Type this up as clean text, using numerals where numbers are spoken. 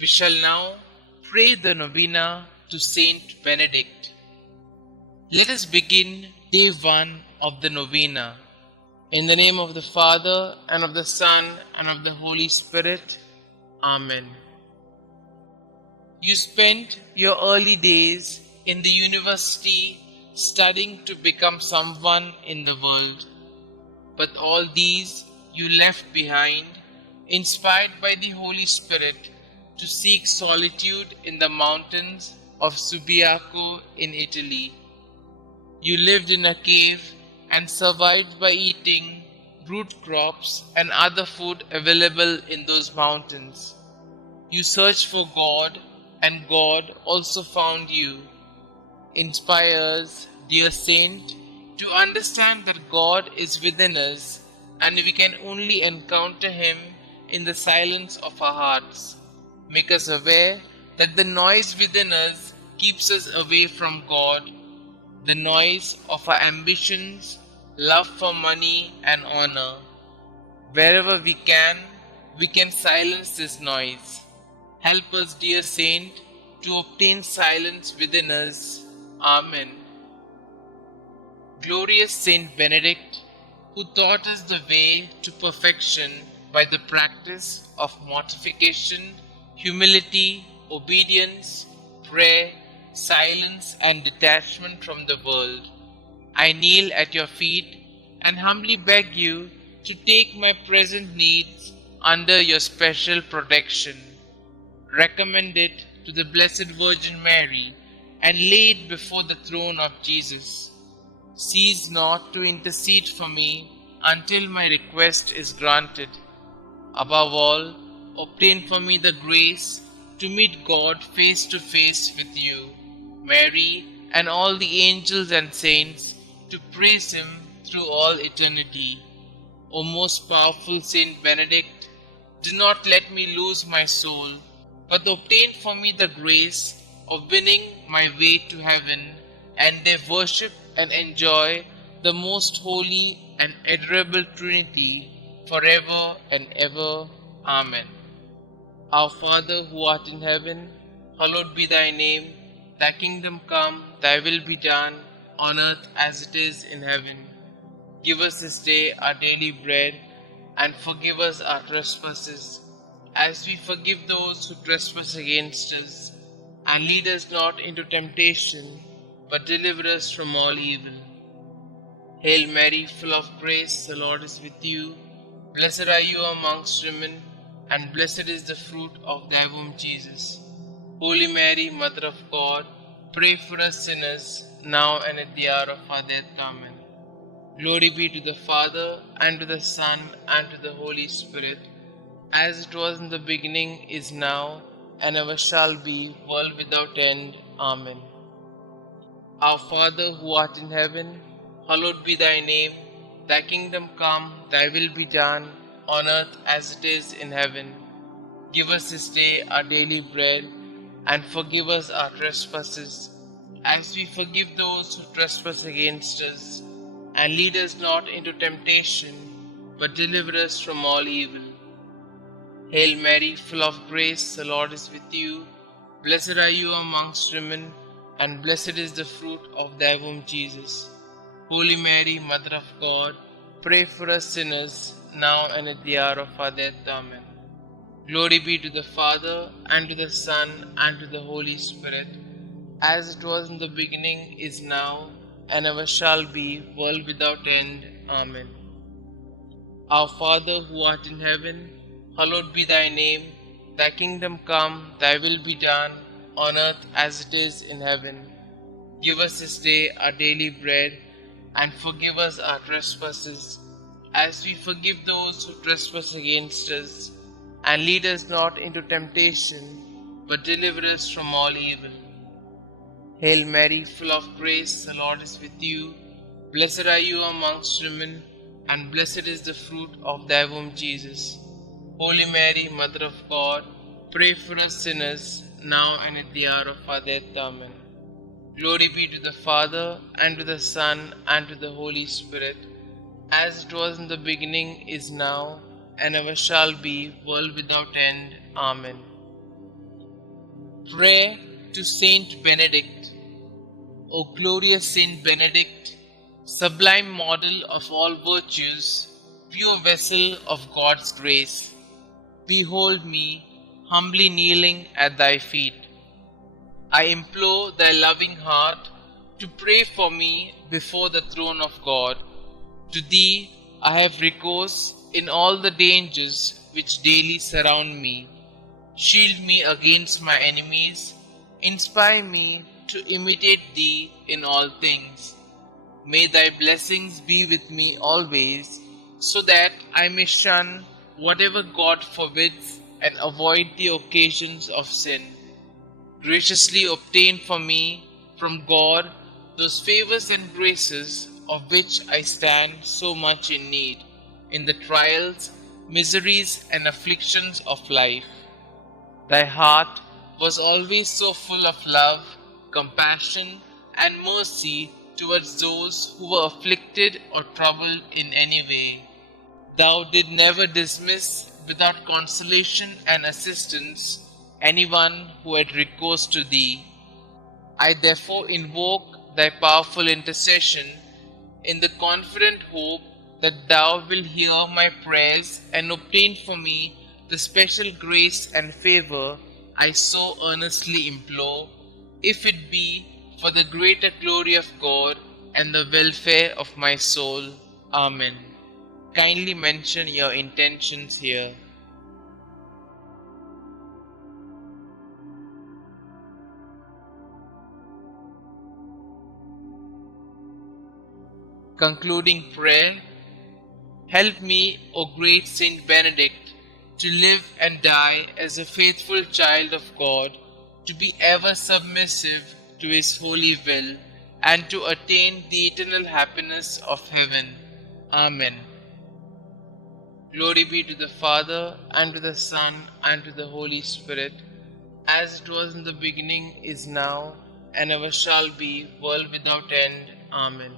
We shall now pray the Novena to St Benedict. Let us begin day 1 of the Novena. In the name of the Father, and of the Son, and of the Holy Spirit. Amen. You spent your early days in the university studying to become someone in the world. But all these you left behind, inspired by the Holy Spirit, to seek solitude in the mountains of Subiaco in Italy. You lived in a cave and survived by eating root crops and other food available in those mountains. You searched for God, and God also found you. Inspire us, dear Saint, to understand that God is within us and we can only encounter Him in the silence of our hearts. Make us aware that the noise within us keeps us away from God, the noise of our ambitions, love for money and honor. Wherever we can silence this noise. Help us, dear Saint, to obtain silence within us. Amen. Glorious Saint Benedict, who taught us the way to perfection by the practice of mortification, humility, obedience, prayer, silence, and detachment from the world, I kneel at your feet and humbly beg you to take my present needs under your special protection. Recommend it to the Blessed Virgin Mary and lay it before the throne of Jesus. Cease not to intercede for me until my request is granted. Above all, obtain for me the grace to meet God face to face with you, Mary, and all the angels and saints, to praise Him through all eternity. O most powerful Saint Benedict, do not let me lose my soul, but obtain for me the grace of winning my way to heaven, and there worship and enjoy the most holy and adorable Trinity forever and ever. Amen. Our Father who art in heaven, hallowed be thy name. Thy kingdom come, thy will be done, on earth as it is in heaven. Give us this day our daily bread, and forgive us our trespasses, as we forgive those who trespass against us. And lead us not into temptation, but deliver us from all evil. Hail Mary, full of grace, the Lord is with you. Blessed are you amongst women, and blessed is the fruit of thy womb, Jesus. Holy Mary, Mother of God, pray for us sinners, now and at the hour of our death. Amen. Glory be to the Father, and to the Son, and to the Holy Spirit, as it was in the beginning, is now, and ever shall be, world without end. Amen. Our Father who art in heaven, hallowed be thy name. Thy kingdom come, thy will be done, on earth as it is in heaven. Give us this day our daily bread, and forgive us our trespasses, as we forgive those who trespass against us. And lead us not into temptation, but deliver us from all evil. Hail Mary, full of grace, the Lord is with you. Blessed are you amongst women, and blessed is the fruit of thy womb, Jesus. Holy Mary, Mother of God, pray for us sinners, now and at the hour of our death. Amen. Glory be to the Father, and to the Son, and to the Holy Spirit, as it was in the beginning, is now, and ever shall be, world without end. Amen. Our Father who art in heaven, hallowed be thy name. Thy kingdom come, thy will be done, on earth as it is in heaven. Give us this day our daily bread, and forgive us our trespasses, as we forgive those who trespass against us. And lead us not into temptation, but deliver us from all evil. Hail Mary, full of grace, the Lord is with you. Blessed are you amongst women, and blessed is the fruit of thy womb, Jesus. Holy Mary, Mother of God, pray for us sinners, now and at the hour of our death. Amen. Glory be to the Father, and to the Son, and to the Holy Spirit, as it was in the beginning, is now, and ever shall be, world without end. Amen. Prayer to Saint Benedict. O glorious Saint Benedict, sublime model of all virtues, pure vessel of God's grace, behold me, humbly kneeling at thy feet. I implore thy loving heart to pray for me before the throne of God. To thee I have recourse in all the dangers which daily surround me. Shield me against my enemies. Inspire me to imitate thee in all things. May thy blessings be with me always, so that I may shun whatever God forbids and avoid the occasions of sin. Graciously obtain for me from God those favors and graces of which I stand so much in need in the trials, miseries, and afflictions of life. Thy heart was always so full of love, compassion, and mercy towards those who were afflicted or troubled in any way. Thou did never dismiss without consolation and assistance anyone who had recourse to thee. I therefore invoke thy powerful intercession in the confident hope that thou wilt hear my prayers and obtain for me the special grace and favor I so earnestly implore, if it be for the greater glory of God and the welfare of my soul. Amen. Kindly mention your intentions here. Concluding prayer. Help me, O great Saint Benedict, to live and die as a faithful child of God, to be ever submissive to His holy will, and to attain the eternal happiness of heaven. Amen. Glory be to the Father, and to the Son, and to the Holy Spirit, as it was in the beginning, is now, and ever shall be, world without end. Amen.